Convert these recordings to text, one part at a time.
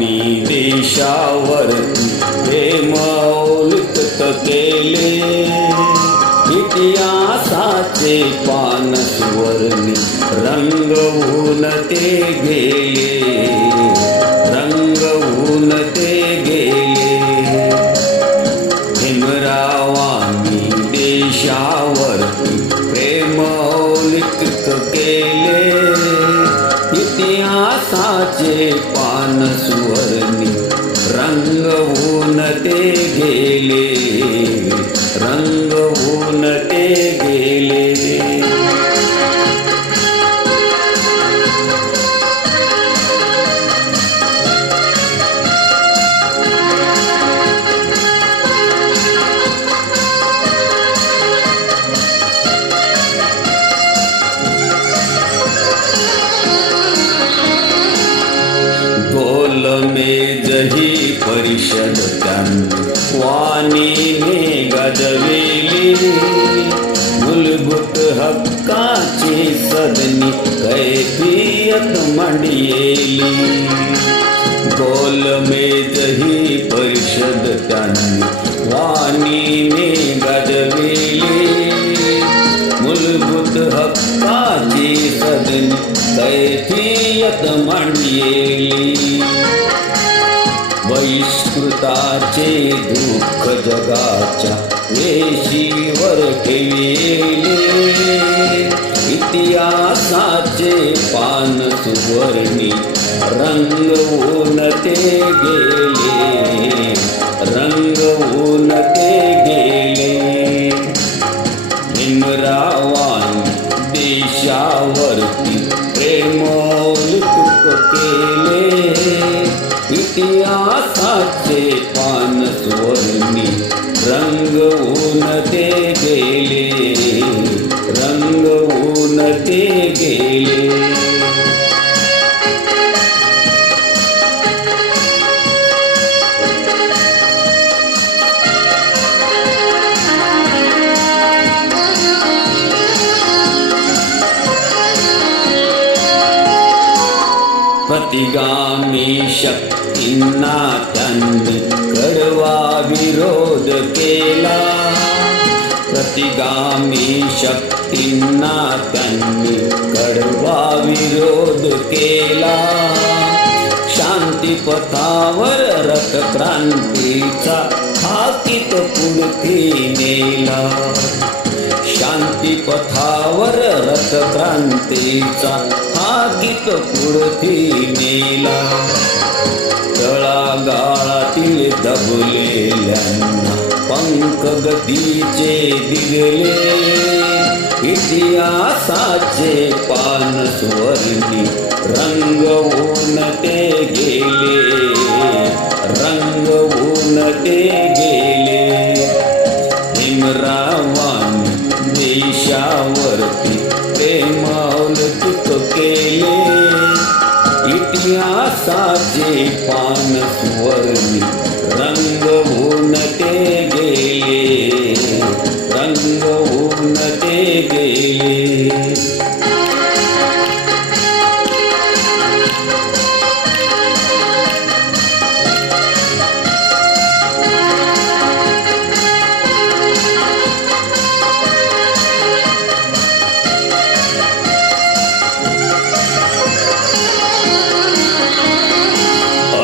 देशावरती प्रेम औलिक केले. इतिहासाचे पान सुवर्णी रंगवून ते गेले, रंगवून ते गेले. भीमरावांनी देशावरती प्रेम औलिक केले. इतिहासाचे पान सुवर्णी रंगवून ते गेले, रंगवून ते गेले. गोल मेजही परिषद त्यांनी वाणीने गाजविली. मूलभूत हक्काची सदनी कैफियत मांडली. गोल मेजही परिषद त्यांनी वाणीने गाजविली. मूलभूत हक्काची सदनी कैफियत मांडली. बहिष्कृताचे दुःख जगाच्या वेशीवर ठेवले. इतिहासाचे पान सुवर्णी रंगवून ते गेले, रंगवून ते गेले. भीमरावांनी देशावरती प्रेम औलिक केले. इतिहासाचे पान सुवर्णी रंगवून ते गेले, रंगवून ते गेले. प्रतिगामी शक्तींना त्यांनी कडवा विरोध केला. प्रतिगामी शक्तींना त्यांनी कडवा विरोध केला. शांतीपथावर रथक्रांतीचा हाकीत पुढे नेला. शांतीपथावर रथक्रांतीचा हाकीत पुढे नेला. तळागाळातील दबलेल्यांना पंख गतीचे दिले. इतिहासाचे पान सुवर्णी रंगवून ते गेले, रंगवून ते गेले. भीमरावांनी देशावरती प्रेम औलिक केले. इतिहासाचे पान सुवर्णी रंगवून ते गेले, रंगवून ते गेले.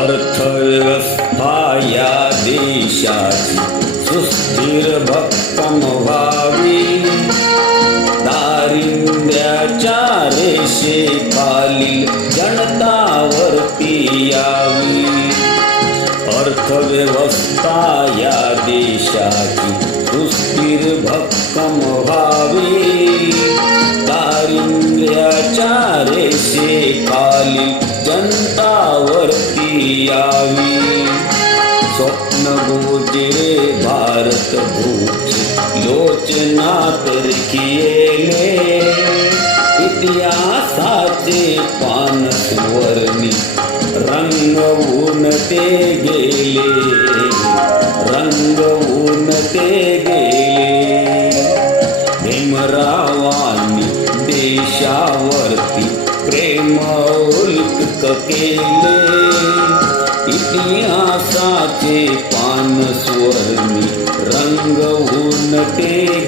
अर्थव्यवस्था या देशाची सुस्थिर भक्कम व्हावी. दारिद्र्याच्या रेषेखालील जनतावरती यावी. अर्थव्यवस्था या देशाची सुस्थिर भक्कम व्हावी. दारिद्र्याच्या रेषेखालील जनतावरती यावी. स्वप्न गोचे भारत भूची लोचनात रेखिले. इतिहासाचे पान सुवर्णी रंगवून ते गेले, रंगवून ते गेले. भीमरावांनी देशावरती प्रेम औलिक केले. फुलाचे पान सुवर्णी रंगवून ते